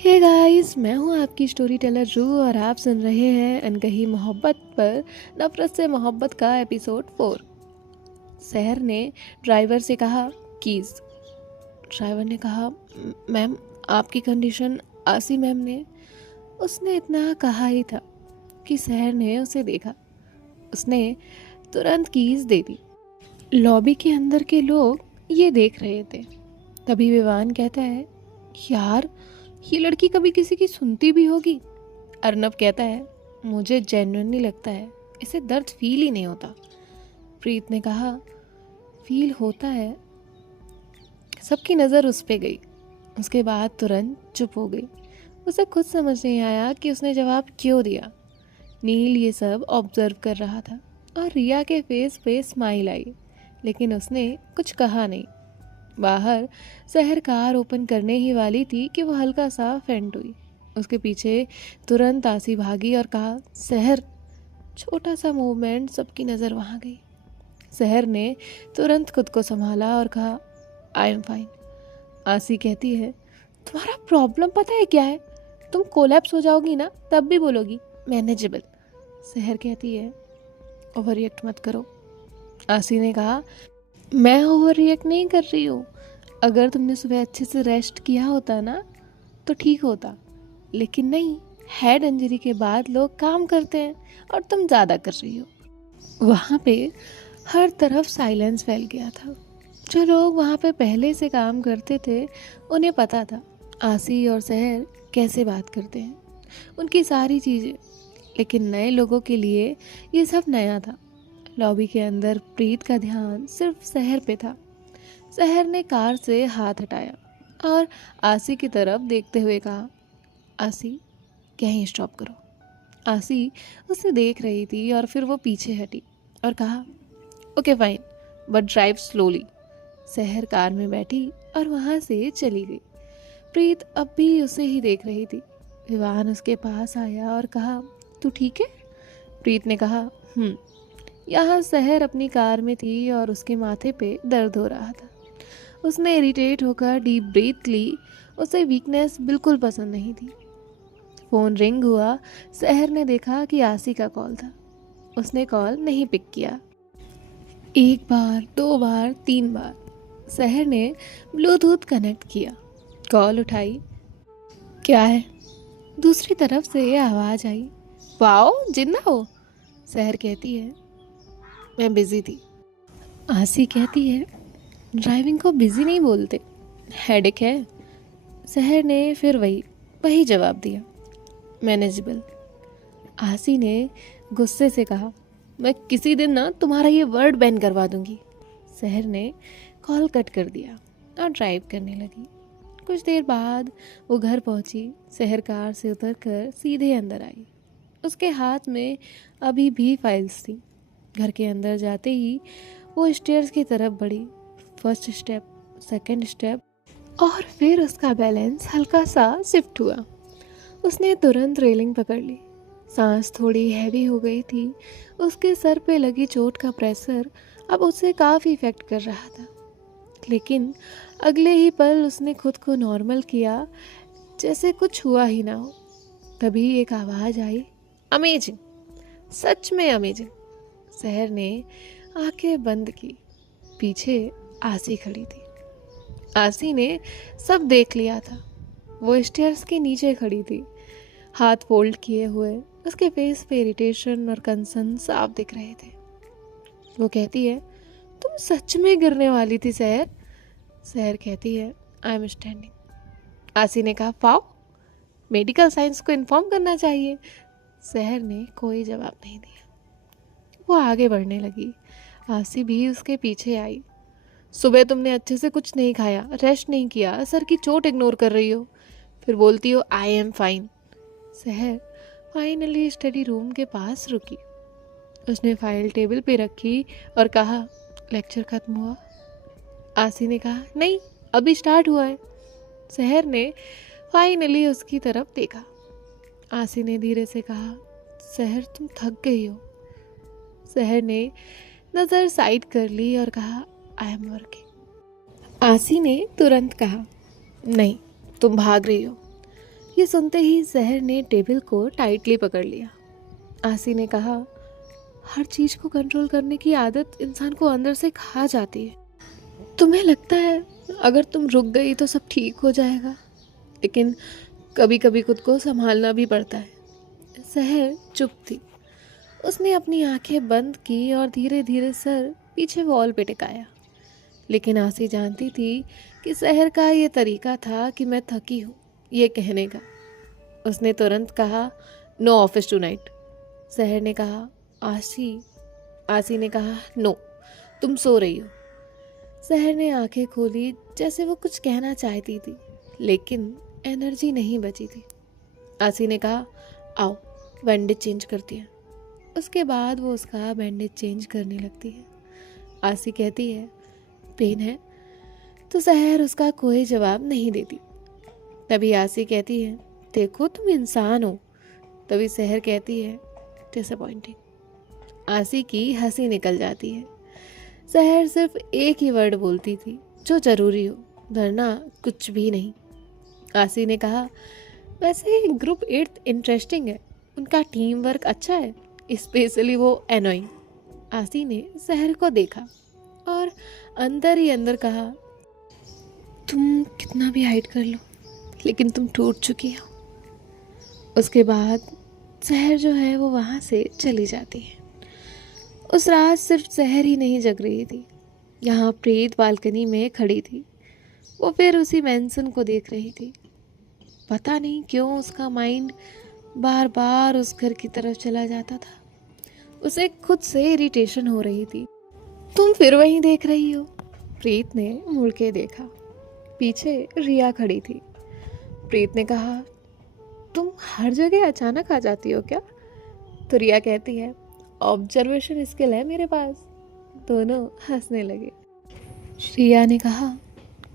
Hey guys, मैं हूँ आपकी स्टोरी टेलर रू और आप सुन रहे हैं अनकही मोहब्बत पर नफरत से मोहब्बत का एपिसोड 4। शहर ने ड्राइवर से कहा, कीज। ड्राइवर ने कहा, मैम आपकी कंडीशन आसी मैम ने। उसने इतना कहा ही था कि शहर ने उसे देखा। उसने तुरंत कीज दे दी। लॉबी के अंदर के लोग ये देख रहे थे। तभी विवान कहता है, यार ये लड़की कभी किसी की सुनती भी होगी। अर्नब कहता है, मुझे जेन्युइनली लगता है इसे दर्द फील ही नहीं होता। प्रीत ने कहा, फील होता है। सबकी नज़र उस पे गई। उसके बाद तुरंत चुप हो गई। उसे खुद समझ नहीं आया कि उसने जवाब क्यों दिया। नील ये सब ऑब्जर्व कर रहा था और रिया के फेस पे स्माइल आई, लेकिन उसने कुछ कहा नहीं। बाहर शहर कार ओपन करने ही वाली थी कि वो हल्का सा फेंट हुई। उसके पीछे तुरंत आसी भागी और कहा, शहर। छोटा सा मूवमेंट, सबकी नज़र वहाँ गई। शहर ने तुरंत खुद को संभाला और कहा, आई एम फाइन। आसी कहती है, तुम्हारा प्रॉब्लम पता है क्या है? तुम कोलैप्स हो जाओगी ना तब भी बोलोगी मैनेजेबल। शहर कहती है, ओवर रिएक्ट मत करो। आसी ने कहा, मैं ओवर रिएक्ट नहीं कर रही हूँ। अगर तुमने सुबह अच्छे से रेस्ट किया होता ना तो ठीक होता, लेकिन नहीं। हेड इंजरी के बाद लोग काम करते हैं और तुम ज़्यादा कर रही हो। वहाँ पे हर तरफ साइलेंस फैल गया था। जो लोग वहाँ पे पहले से काम करते थे उन्हें पता था आसी और शहर कैसे बात करते हैं, उनकी सारी चीज़ें। लेकिन नए लोगों के लिए ये सब नया था। लॉबी के अंदर प्रीत का ध्यान सिर्फ शहर पे था। शहर ने कार से हाथ हटाया और आसी की तरफ देखते हुए कहा, आसी कहीं स्टॉप करो। आसी उसे देख रही थी और फिर वो पीछे हटी और कहा, okay fine, but drive slowly. शहर कार में बैठी और वहाँ से चली गई। प्रीत अब भी उसे ही देख रही थी। विवान उसके पास आया और कहा, तू ठीक है? प्रीत ने कहा, यहाँ शहर अपनी कार में थी और उसके माथे पे दर्द हो रहा था। उसने इरिटेट होकर डीप ब्रीथ ली। उसे वीकनेस बिल्कुल पसंद नहीं थी। फ़ोन रिंग हुआ। शहर ने देखा कि आसी का कॉल था। उसने कॉल नहीं पिक किया। एक बार, दो बार, तीन बार। शहर ने ब्लूटूथ कनेक्ट किया, कॉल उठाई। क्या है? दूसरी तरफ से आवाज़ आई, वाओ जिंदा हो। शहर कहती है, मैं बिजी थी। आसी कहती है, ड्राइविंग को बिजी नहीं बोलते, हेडेक है। शहर ने फिर वही वही जवाब दिया, मैनेजेबल। आसी ने गुस्से से कहा, मैं किसी दिन ना तुम्हारा ये वर्ड बैन करवा दूंगी। शहर ने कॉल कट कर दिया और ड्राइव करने लगी। कुछ देर बाद वो घर पहुंची। शहर कार से उतरकर सीधे अंदर आई। उसके हाथ में अभी भी फाइल्स थी। घर के अंदर जाते ही वो स्टेयर्स की तरफ बढ़ी। फर्स्ट स्टेप, सेकंड स्टेप, और फिर उसका बैलेंस हल्का सा शिफ्ट हुआ। उसने तुरंत रेलिंग पकड़ ली। सांस थोड़ी हैवी हो गई थी। उसके सर पे लगी चोट का प्रेशर अब उसे काफ़ी इफ़ेक्ट कर रहा था। लेकिन अगले ही पल उसने खुद को नॉर्मल किया, जैसे कुछ हुआ ही ना हो। तभी एक आवाज़ आई, अमेजिंग, सच में अमेजिंग। शहर ने आंखें बंद की। पीछे आसी खड़ी थी। आसी ने सब देख लिया था। वो स्टेयर्स के नीचे खड़ी थी, हाथ फोल्ड किए हुए। उसके फेस पे इरिटेशन और कंसर्न साफ दिख रहे थे। वो कहती है, तुम सच में गिरने वाली थी शहर। शहर कहती है, आई एम स्टैंडिंग। आसी ने कहा, पाओ, मेडिकल साइंस को इन्फॉर्म करना चाहिए। शहर ने कोई जवाब नहीं दिया। वो आगे बढ़ने लगी। आसी भी उसके पीछे आई। सुबह तुमने अच्छे से कुछ नहीं खाया, रेस्ट नहीं किया, सर की चोट इग्नोर कर रही हो, फिर बोलती हो आई एम फाइन। शहर फाइनली स्टडी रूम के पास रुकी। उसने फाइल टेबल पे रखी और कहा, लेक्चर खत्म हुआ? आसी ने कहा, नहीं, अभी स्टार्ट हुआ है। शहर ने फाइनली उसकी तरफ देखा। आसी ने धीरे से कहा, शहर तुम थक गई हो। शहर ने नज़र साइड कर ली और कहा, आई एम वर्किंग। आसी ने तुरंत कहा, नहीं, तुम भाग रही हो। ये सुनते ही सहर ने टेबल को टाइटली पकड़ लिया। आसी ने कहा, हर चीज को कंट्रोल करने की आदत इंसान को अंदर से खा जाती है। तुम्हें लगता है अगर तुम रुक गई तो सब ठीक हो जाएगा, लेकिन कभी कभी खुद को संभालना भी पड़ता है। सहर चुप थी। उसने अपनी आंखें बंद की और धीरे धीरे सर पीछे वॉल पे टिकाया। लेकिन आसी जानती थी कि सहर का ये तरीका था कि मैं थकी हूँ ये कहने का। उसने तुरंत कहा, नो ऑफिस टुनाइट। सहर ने कहा, आसी। आसी ने कहा, नो, तुम सो रही हो। सहर ने आंखें खोली जैसे वो कुछ कहना चाहती थी, लेकिन एनर्जी नहीं बची थी। आसी ने कहा, आओ बैंडेज चेंज करती है। उसके बाद वो उसका बैंडेज चेंज करने लगती है। आसी कहती है, पेन है? तो सहर उसका कोई जवाब नहीं देती। तभी आसी कहती है, देखो तुम इंसान हो। तभी सहर कहती है, डिसअपॉइंटिंग। आसी की हंसी निकल जाती है। सहर सिर्फ एक ही वर्ड बोलती थी, जो जरूरी हो, वरना कुछ भी नहीं। आसी ने कहा, वैसे ग्रुप 8 इंटरेस्टिंग है, उनका टीम वर्क अच्छा है, स्पेशली वो एनोइंग। आसी ने सहर को देखा और अंदर ही अंदर कहा, तुम कितना भी हाइड कर लो, लेकिन तुम टूट चुकी हो। उसके बाद सहर जो है वो वहाँ से चली जाती है। उस रात सिर्फ सहर ही नहीं जग रही थी। यहाँ प्रीत बालकनी में खड़ी थी। वो फिर उसी मैंसन को देख रही थी। पता नहीं क्यों उसका माइंड बार बार उस घर की तरफ चला जाता था। उसे खुद से इरिटेशन हो रही थी। तुम फिर वहीं देख रही हो? प्रीत ने मुड़ के देखा। पीछे रिया खड़ी थी। प्रीत ने कहा, तुम हर जगह अचानक आ जाती हो क्या? तो रिया कहती है, ऑब्जर्वेशन स्किल है मेरे पास। दोनों हंसने लगे। रिया ने कहा,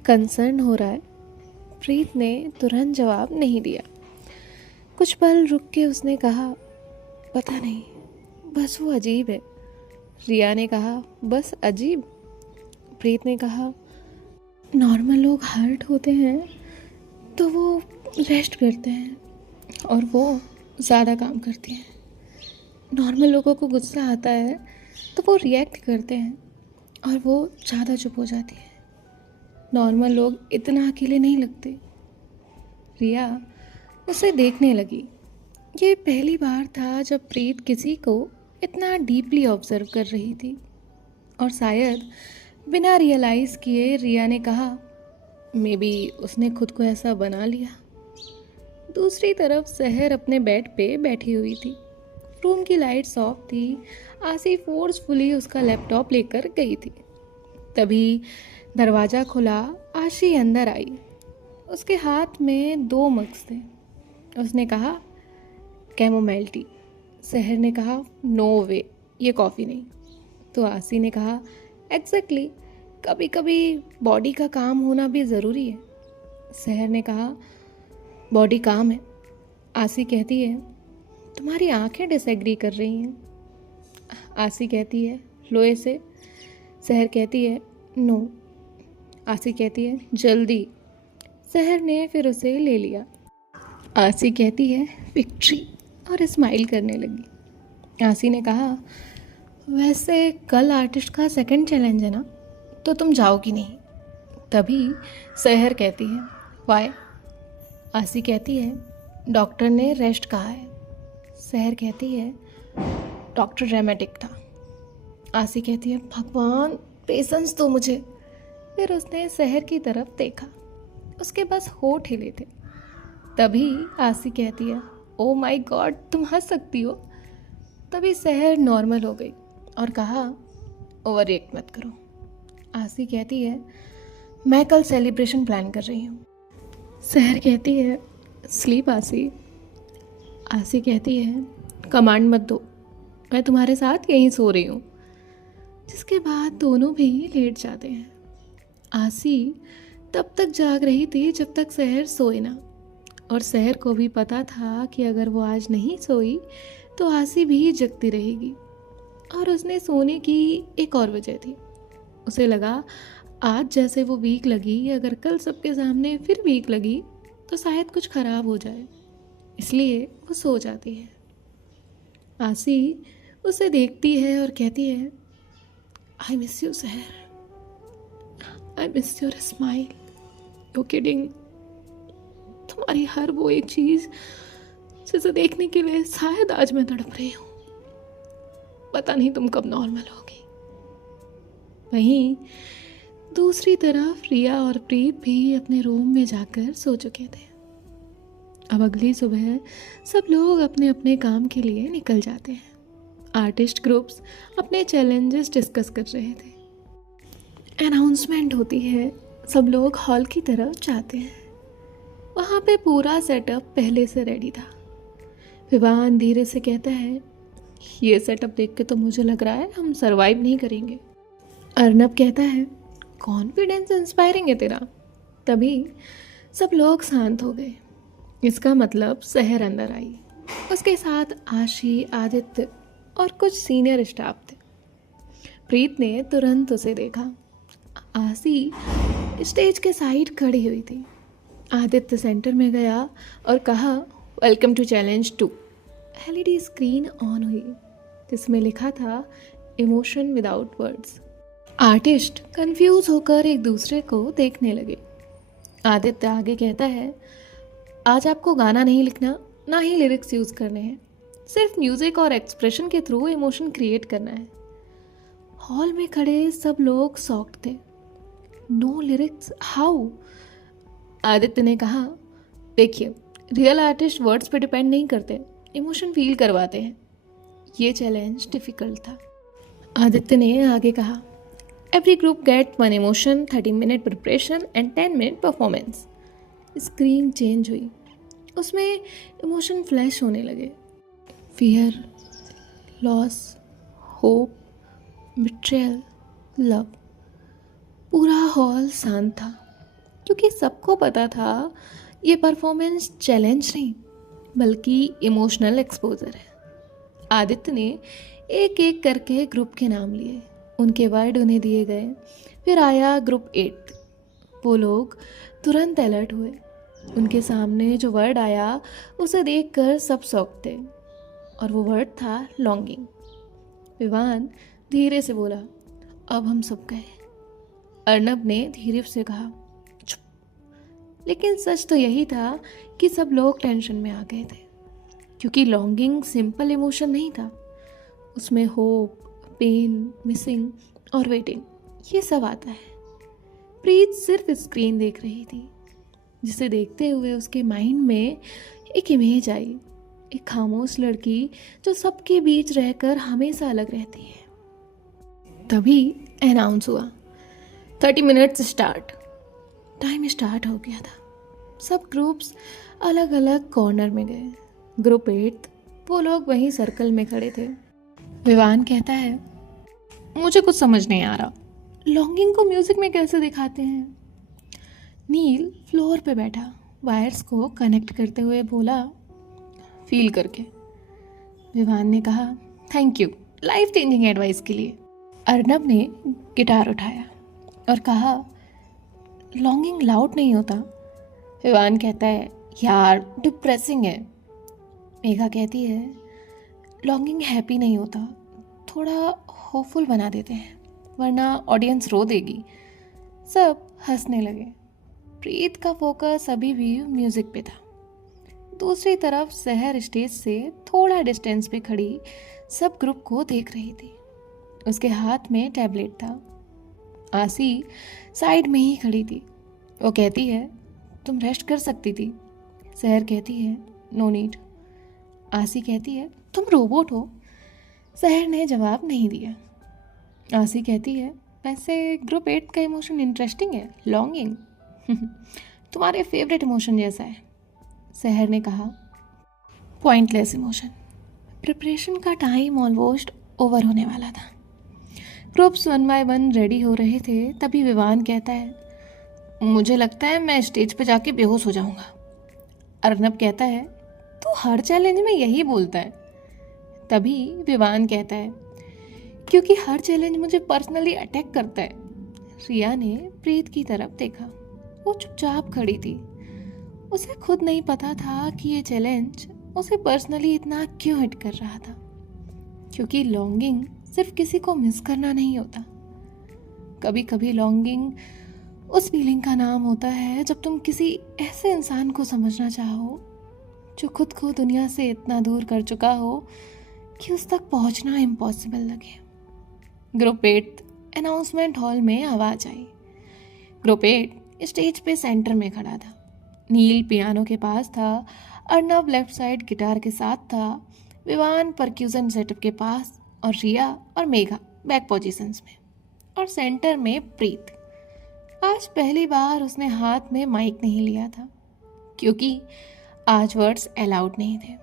कंसर्न हो रहा है? प्रीत ने तुरंत जवाब नहीं दिया। कुछ पल रुक के उसने कहा, पता नहीं, बस वो अजीब है। रिया ने कहा, बस अजीब? प्रीत ने कहा, नॉर्मल लोग हर्ट होते हैं तो वो रेस्ट करते हैं और वो ज़्यादा काम करती हैं। नॉर्मल लोगों को गुस्सा आता है तो वो रिएक्ट करते हैं और वो ज़्यादा चुप हो जाती है। नॉर्मल लोग इतना अकेले नहीं लगते। रिया उसे देखने लगी। ये पहली बार था जब प्रीत किसी को इतना डीपली ऑब्जर्व कर रही थी। और शायद बिना रियलाइज़ किए रिया ने कहा, मे बी उसने खुद को ऐसा बना लिया। दूसरी तरफ सहर अपने बेड पे बैठी हुई थी। रूम की लाइट्स ऑफ थी। आसी फोर्सफुली उसका लैपटॉप लेकर गई थी। तभी दरवाज़ा खुला। आशी अंदर आई। उसके हाथ में 2 मग्स थे। उसने कहा, कैमोमाइल टी। सहर ने कहा, नो वे, ये कॉफ़ी नहीं। तो आसी ने कहा, एग्जैक्टली, कभी कभी बॉडी का काम होना भी ज़रूरी है। सहर ने कहा, बॉडी काम है। आसी कहती है, तुम्हारी आंखें डिसएग्री कर रही हैं। आसी कहती है, लोहे से। सहर कहती है, नो। आसी कहती है, जल्दी। सहर ने फिर उसे ले लिया। आसी कहती है, विक्ट्री, और स्माइल करने लगी। आसी ने कहा, वैसे कल आर्टिस्ट का सेकंड चैलेंज है ना, तो तुम जाओगी नहीं? तभी सहर कहती है, वाई? आसी कहती है, डॉक्टर ने रेस्ट कहा है। सहर कहती है, डॉक्टर ड्रामेटिक था। आसी कहती है, भगवान पेशेंस दो मुझे। फिर उसने सहर की तरफ देखा। उसके बस होठ हिले थे। तभी आसी कहती है, ओ माय गॉड, तुम हंस सकती हो। तभी सहर नॉर्मल हो गई और कहा, ओवर रिएक्ट मत करो। आसी कहती है, मैं कल सेलिब्रेशन प्लान कर रही हूँ। सहर कहती है, स्लीप आसी। आसी कहती है, कमांड मत दो, मैं तुम्हारे साथ यहीं सो रही हूँ। जिसके बाद दोनों भी लेट जाते हैं। आसी तब तक जाग रही थी जब तक सहर सोए ना। और सहर को भी पता था कि अगर वो आज नहीं सोई तो आसी भी जगती रहेगी। और उसने सोने की एक और वजह थी। उसे लगा, आज जैसे वो वीक लगी, अगर कल सबके सामने फिर वीक लगी तो शायद कुछ खराब हो जाए, इसलिए वो सो जाती है। आसी उसे देखती है और कहती है, आई मिस यू सहर, I miss your smile, you kidding. तुम्हारी हर वो एक चीज जिसे देखने के लिए शायद आज मैं तड़प रही हूँ। पता नहीं तुम कब नॉर्मल होगी। वहीं दूसरी तरफ रिया और प्रीत भी अपने रूम में जाकर सो चुके थे। अब अगली सुबह सब लोग अपने अपने काम के लिए निकल जाते हैं। आर्टिस्ट ग्रुप्स अपने चैलेंजेस डिस्कस कर रहे थे। अनाउंसमेंट होती है, सब लोग हॉल की तरफ जाते हैं। वहाँ पे पूरा सेटअप पहले से रेडी था। विवान धीरे से कहता है, ये सेटअप देख के तो मुझे लग रहा है हम सरवाइव नहीं करेंगे। अर्नब कहता है, कॉन्फिडेंस इंस्पायरिंग है तेरा। तभी सब लोग शांत हो गए। इसका मतलब सहर अंदर आई। उसके साथ आशी, आदित्य और कुछ सीनियर स्टाफ थे। प्रीत ने तुरंत उसे देखा। आशी स्टेज के साइड खड़ी हुई थी। आदित्य सेंटर में गया और कहा, welcome to challenge 2। LED screen on हुई जिसमें लिखा था, emotion without words. Artist confuse होकर एक दूसरे को देखने लगे। आदित्य आगे कहता है, आज आपको गाना नहीं लिखना, ना ही लिरिक्स यूज़ करने हैं, सिर्फ म्यूज़िक और एक्सप्रेशन के थ्रू इमोशन क्रिएट करना है। हॉल में खड़े सब लोग शॉक्ड थे। No lyrics, how? आदित्य ने कहा, देखिए, रियल आर्टिस्ट वर्ड्स पे डिपेंड नहीं करते, इमोशन फील करवाते हैं। ये चैलेंज डिफ़िकल्ट था। आदित्य ने आगे कहा, every group get 1 emotion, 30 minute preparation and 10 minute performance. Screen change हुई, उसमें इमोशन फ्लैश होने लगे। Fear, loss, hope, betrayal, love. पूरा हॉल शांत था क्योंकि सबको पता था ये परफॉर्मेंस चैलेंज नहीं बल्कि इमोशनल एक्सपोजर है। आदित्य ने एक एक करके ग्रुप के नाम लिए, उनके वर्ड उन्हें दिए गए। फिर आया ग्रुप 8। वो लोग तुरंत अलर्ट हुए। उनके सामने जो वर्ड आया उसे देखकर सब शॉक थे और वो वर्ड था लॉन्गिंग। विवान धीरे से बोला, अब हम सब गए। अर्नब ने धीरे से कहा, चुप। लेकिन सच तो यही था कि सब लोग टेंशन में आ गए थे क्योंकि लॉन्गिंग सिंपल इमोशन नहीं था, उसमें होप, पेन, मिसिंग और वेटिंग, ये सब आता है। प्रीत सिर्फ स्क्रीन देख रही थी, जिसे देखते हुए उसके माइंड में एक इमेज आई, एक खामोश लड़की जो सबके बीच रहकर हमेशा अलग रहती है। तभी अनाउंस हुआ, 30 मिनट्स स्टार्ट। टाइम स्टार्ट हो गया था। सब ग्रुप्स अलग अलग कॉर्नर में गए। ग्रुप 8 वो लोग वहीं सर्कल में खड़े थे। विवान कहता है, मुझे कुछ समझ नहीं आ रहा, लॉन्गिंग को म्यूजिक में कैसे दिखाते हैं? नील फ्लोर पे बैठा वायर्स को कनेक्ट करते हुए बोला, फील करके। विवान ने कहा, thank you life changing advice के लिए। अर्नब ने गिटार उठाया और कहा, लॉन्गिंग लाउड नहीं होता। विवान कहता है, यार डिप्रेसिंग है। मेघा कहती है, लॉन्गिंग हैप्पी नहीं होता, थोड़ा होपफुल बना देते हैं वरना ऑडियंस रो देगी। सब हंसने लगे। प्रीत का फोकस अभी भी म्यूजिक पे था। दूसरी तरफ सहर स्टेज से थोड़ा डिस्टेंस पे खड़ी सब ग्रुप को देख रही थी। उसके हाथ में टैबलेट था। आसी साइड में ही खड़ी थी। वो कहती है, तुम रेस्ट कर सकती थी। सहर कहती है, नो नीड। आसी कहती है, तुम रोबोट हो। सहर ने जवाब नहीं दिया। आसी कहती है, वैसे ग्रुप 8 का इमोशन इंटरेस्टिंग है, लॉन्गिंग। तुम्हारे फेवरेट इमोशन जैसा है। सहर ने कहा, पॉइंटलेस इमोशन। प्रिपरेशन का टाइम ऑलमोस्ट ओवर होने वाला था। ग्रुप्स 1 बाय 1 रेडी हो रहे थे। तभी विवान कहता है, मुझे लगता है मैं स्टेज पे जाके बेहोश हो जाऊंगा। अर्नब कहता है, तू हर चैलेंज में यही बोलता है। तभी विवान कहता है, क्योंकि हर चैलेंज मुझे पर्सनली अटैक करता है। रिया ने प्रीत की तरफ देखा। वो चुपचाप खड़ी थी। उसे खुद नहीं पता था कि ये चैलेंज उसे पर्सनली इतना क्यों हिट कर रहा था, क्योंकि लॉन्गिंग सिर्फ किसी को मिस करना नहीं होता। कभी कभी लॉन्गिंग उस फीलिंग का नाम होता है जब तुम किसी ऐसे इंसान को समझना चाहो जो खुद को दुनिया से इतना दूर कर चुका हो कि उस तक पहुंचना इम्पॉसिबल लगे। ग्रुप 8 अनाउंसमेंट हॉल में आवाज आई। ग्रुप 8 स्टेज पे सेंटर में खड़ा था। नील पियानो के पास था, अर्नब लेफ्ट साइड गिटार के साथ था, विवान परक्यूजन सेटअप के पास और रिया और मेघा बैक पोजीशंस में, और सेंटर में प्रीत। आज पहली बार उसने हाथ में माइक नहीं लिया था, क्योंकि आज वर्ड्स अलाउड नहीं थे,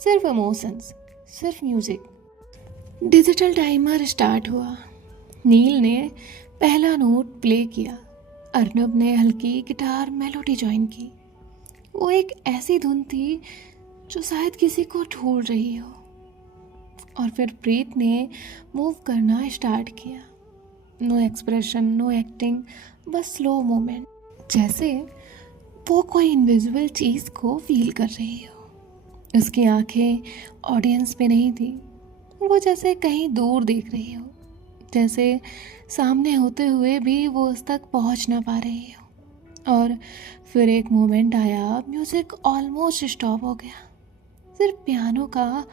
सिर्फ इमोशंस, सिर्फ म्यूजिक। डिजिटल टाइमर स्टार्ट हुआ। नील ने पहला नोट प्ले किया, अर्नब ने हल्की गिटार मेलोडी ज्वाइन की। वो एक ऐसी धुन थी जो शायद किसी को ढूंढ रही हो। और फिर प्रीत ने मूव करना स्टार्ट किया। नो एक्सप्रेशन, नो एक्टिंग, बस स्लो मोमेंट, जैसे वो कोई इनविजिबल चीज़ को फील कर रही हो। उसकी आंखें ऑडियंस पे नहीं थी, वो जैसे कहीं दूर देख रही हो, जैसे सामने होते हुए भी वो उस तक पहुंच ना पा रही हो। और फिर एक मोमेंट आया, म्यूजिक ऑलमोस्ट स्टॉप हो गया, सिर्फ पियानो का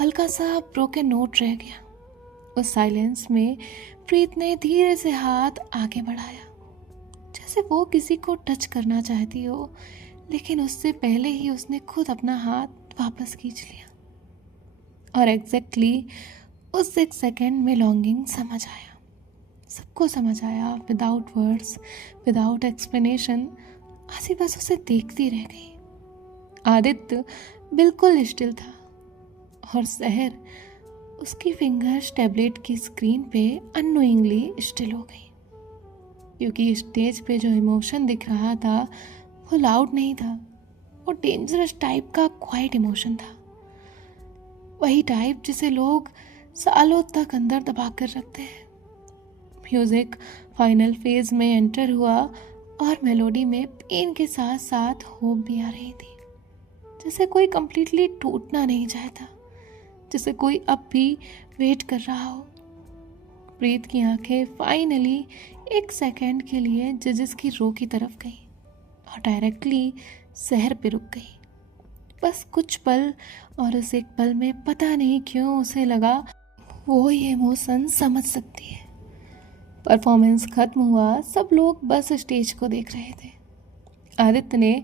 हल्का सा ब्रोकन नोट रह गया। उस साइलेंस में प्रीत ने धीरे से हाथ आगे बढ़ाया, जैसे वो किसी को टच करना चाहती हो, लेकिन उससे पहले ही उसने खुद अपना हाथ वापस खींच लिया। और एग्जैक्टली उस एक सेकेंड में लॉन्गिंग समझ आया, सबको समझ आया, विदाउट वर्ड्स, विदाउट एक्सप्लेनेशन। आसी बस उसे देखती रह गई। आदित्य बिल्कुल स्टिल था और सहर उसकी फिंगर्स टैबलेट की स्क्रीन पे अननोइंगली स्टिल हो गई, क्योंकि स्टेज पे जो इमोशन दिख रहा था वो लाउड नहीं था, वो डेंजरस टाइप का क्वाइट इमोशन था। वही टाइप जिसे लोग सालों तक अंदर दबा कर रखते हैं। म्यूजिक फाइनल फेज में एंटर हुआ और मेलोडी में पेन के साथ साथ होप भी आ रही थी, जैसे कोई कंप्लीटली टूटना नहीं चाहता, जैसे कोई अब भी वेट कर रहा हो। प्रीत की आंखें फाइनली एक सेकंड के लिए जजेस की रो की तरफ गई और डायरेक्टली सहर पे रुक गई। बस कुछ पल, और उस एक पल में पता नहीं क्यों उसे लगा वो ये इमोशन समझ सकती है। परफॉर्मेंस खत्म हुआ, सब लोग बस स्टेज को देख रहे थे। आदित्य ने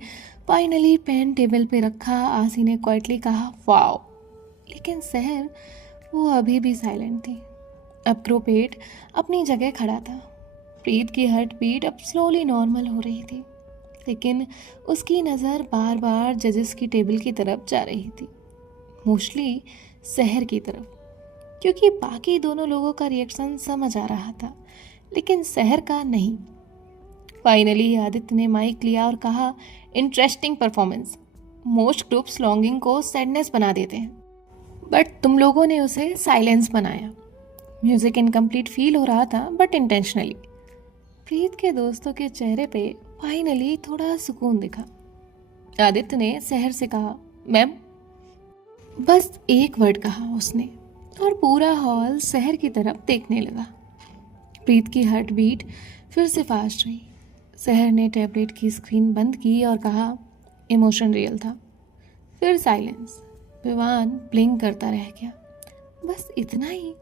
फाइनली पेन टेबल पे रखा। आसी ने क्वाइटली कहा वाओ, लेकिन सहर वो अभी भी साइलेंट थी। अब ग्रुप 8 अपनी जगह खड़ा था। प्रीत की हार्ट बीट अब स्लोली नॉर्मल हो रही थी, लेकिन उसकी नज़र बार बार जजेस की टेबल की तरफ जा रही थी, मोस्टली सहर की तरफ, क्योंकि बाकी दोनों लोगों का रिएक्शन समझ आ रहा था, लेकिन सहर का नहीं। फाइनली आदित्य ने माइक लिया और कहा interesting performance. Most groups longing को सैडनेस बना देते हैं, बट तुम लोगों ने उसे साइलेंस बनाया। म्यूजिक इनकम्प्लीट फील हो रहा था, बट इंटेंशनली। प्रीत के दोस्तों के चेहरे पे फाइनली थोड़ा सुकून दिखा। आदित्य ने सहर से कहा मैम। बस एक वर्ड कहा उसने, और पूरा हॉल सहर की तरफ देखने लगा। प्रीत की हार्ट बीट फिर से फास्ट हुई। सहर ने टैबलेट की स्क्रीन बंद की और कहा इमोशन रियल था। फिर साइलेंस। विवान ब्लिंक करता रह गया, बस इतना ही।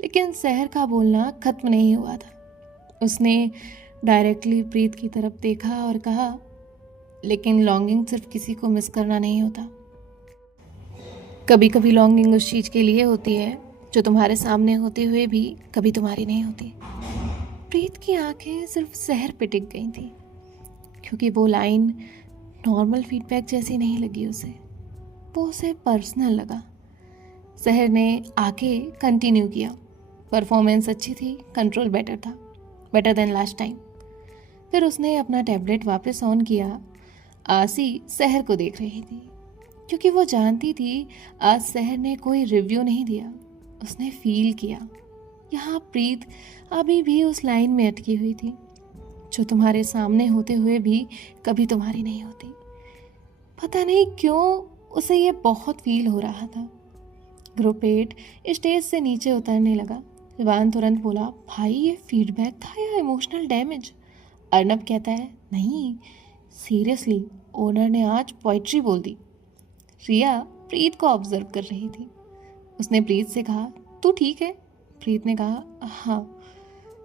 लेकिन सहर का बोलना खत्म नहीं हुआ था। उसने डायरेक्टली प्रीत की तरफ देखा और कहा लेकिन लॉन्गिंग सिर्फ किसी को मिस करना नहीं होता। कभी कभी लॉन्गिंग उस चीज़ के लिए होती है जो तुम्हारे सामने होते हुए भी कभी तुम्हारी नहीं होती। प्रीत की आंखें सिर्फ सहर पे टिक गई थी, क्योंकि वो लाइन नॉर्मल फीडबैक जैसी नहीं लगी उसे, वो उसे पर्सनल लगा। सहर ने आके कंटिन्यू किया। परफॉर्मेंस अच्छी थी, कंट्रोल बेटर था, बेटर देन लास्ट टाइम। फिर उसने अपना टैबलेट वापस ऑन किया। आसी सहर को देख रही थी, क्योंकि वो जानती थी आज सहर ने कोई रिव्यू नहीं दिया। उसने फील किया यहाँ प्रीत अभी भी उस लाइन में अटकी हुई थी जो तुम्हारे सामने होते हुए भी कभी तुम्हारी नहीं होती। पता नहीं क्यों उसे ये बहुत फील हो रहा था। ग्रुप 8 स्टेज से नीचे उतरने लगा। विवान तुरंत बोला, भाई ये फीडबैक था या इमोशनल डैमेज? अर्नब कहता है, नहीं सीरियसली, ओनर ने आज पोइट्री बोल दी। रिया प्रीत को ऑब्जर्व कर रही थी। उसने प्रीत से कहा, तू ठीक है? प्रीत ने कहा, हाँ।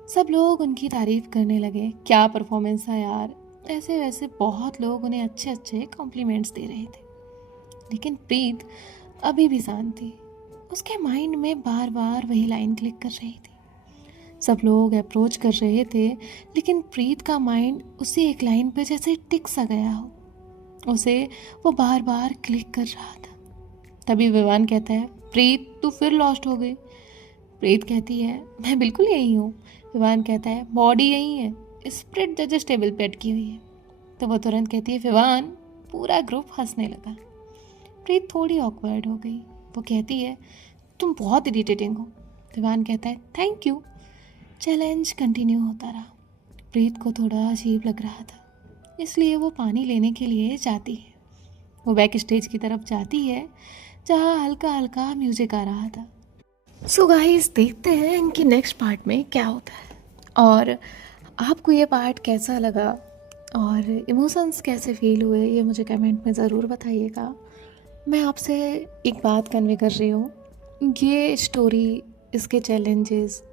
सब लोग उनकी तारीफ करने लगे। क्या परफॉर्मेंस था यार। ऐसे वैसे बहुत लोग उन्हें अच्छे अच्छे कॉम्प्लीमेंट्स दे रहे थे, लेकिन प्रीत अभी भी शांत थी। उसके माइंड में बार बार वही लाइन क्लिक कर रही थी। सब लोग अप्रोच कर रहे थे, लेकिन प्रीत का माइंड उसी एक लाइन पे जैसे टिक सा गया हो। उसे वो बार बार क्लिक कर रहा था। तभी विवान कहता है, प्रीत तू फिर लॉस्ट हो गई। प्रीत कहती है, मैं बिल्कुल यही हूँ। विवान कहता है, बॉडी यही है, स्प्रिट जजेस टेबल पे अटकी हुई है। तो वो तुरंत कहती है, विवान। पूरा ग्रुप हंसने लगा। प्रीत थोड़ी ऑकवर्ड हो गई। वो कहती है, तुम बहुत इरिटेटिंग हो। विवान कहता है, थैंक यू। चैलेंज कंटिन्यू होता रहा। प्रीत को थोड़ा अजीब लग रहा था, इसलिए वो पानी लेने के लिए जाती है। वो बैक स्टेज की तरफ जाती है, जहाँ हल्का हल्का म्यूजिक आ रहा था। सो गाइस, देखते हैं इनकी नेक्स्ट पार्ट में क्या होता है, और आपको ये पार्ट कैसा लगा और इमोशंस कैसे फील हुए, ये मुझे कमेंट में ज़रूर बताइएगा। मैं आपसे एक बात कन्वे कर रही हूँ, ये स्टोरी, इसके चैलेंजेस,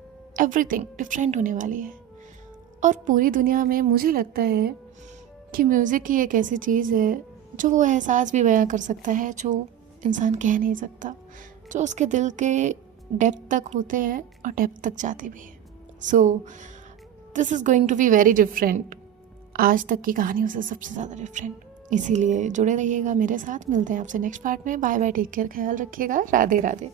एवरीथिंग डिफरेंट होने वाली है। और पूरी दुनिया में मुझे लगता है कि म्यूज़िक ही एक ऐसी चीज़ है जो वो एहसास भी बयां कर सकता है जो इंसान कह नहीं सकता, जो उसके दिल के डेप्थ तक होते हैं और डेप्थ तक जाते भी हैं। So this is going to be very different. आज तक की कहानियों से सबसे ज़्यादा डिफरेंट। इसीलिए जुड़े रहिएगा मेरे साथ। मिलते हैं आपसे नेक्स्ट पार्ट में। बाय बाय, टेक केयर, ख्याल रखिएगा। राधे राधे।